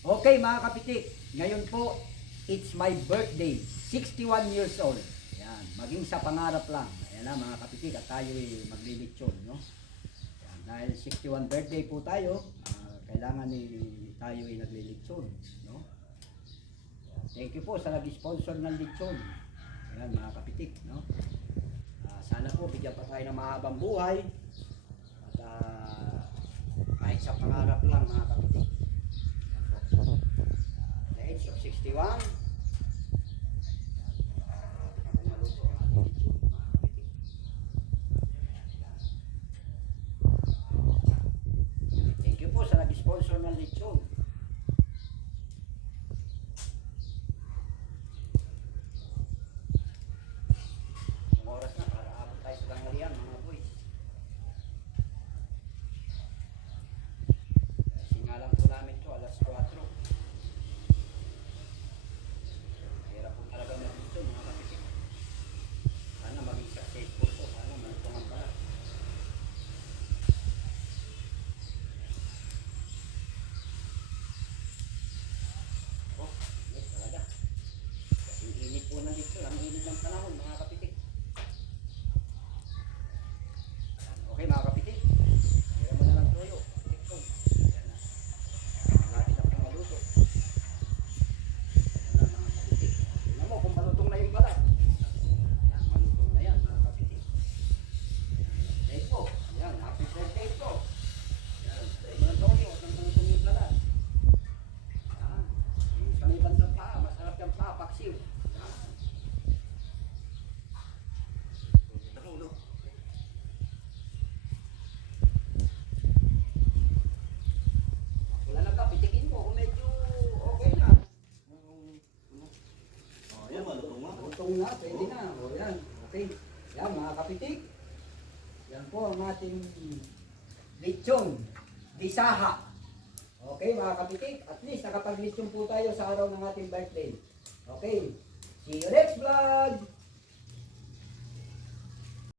Okay mga kapitik, ngayon po, it's my birthday, 61 years old. Yan, maging sa pangarap lang. Ayan na mga kapitik, at tayo maglilitsyon, no? Yan, dahil 61 birthday po tayo, kailangan tayo naglilitsyon, no? Yan, thank you po sa nag-sponsor ng litsyon. Ayan mga kapitik, no? Sana po bigyan pa tayo ng mahabang buhay at kahit sa pangarap lang mga kapitik. The age of 61. Thank you po sa nag-sponsor ng lechon. Oras na para abot tayo sa tanghalian mga boys. Singalan po namin to alas 4. Hirap po talaga na dito mga kapitik. Sana maging successful po. Sana manutungan pala. Oh, yes talaga. Kasi init po na dito. Ang init ng panahon mga kapitik. Okay mga kapitik. Hira mo na ng toyo. Ito. Yan na. Malapit na pang maluto. Yan na mga kapitik. Tingnan mo kung malutong na yung balat. Yan, malutong na yan mga kapitik. Yan po. Yan, happy birthday po. Yan, tayo mo ng toyo. Ang malutong yung balat. Yan. Yung sa may bandang paa. Masarap yung paa. Paksiw. Yan. Nahulo. Wala na ka, pitikin mo kung medyo okay na. Ayan, malutong na. Lutong na, pwede na. O yan, okay. Yan mga kapitik. Yan po ang ating lechon, disaha. Okay mga kapitik, at least nakapag-lechon po tayo sa araw ng ating birthday. Okay, see you next vlog!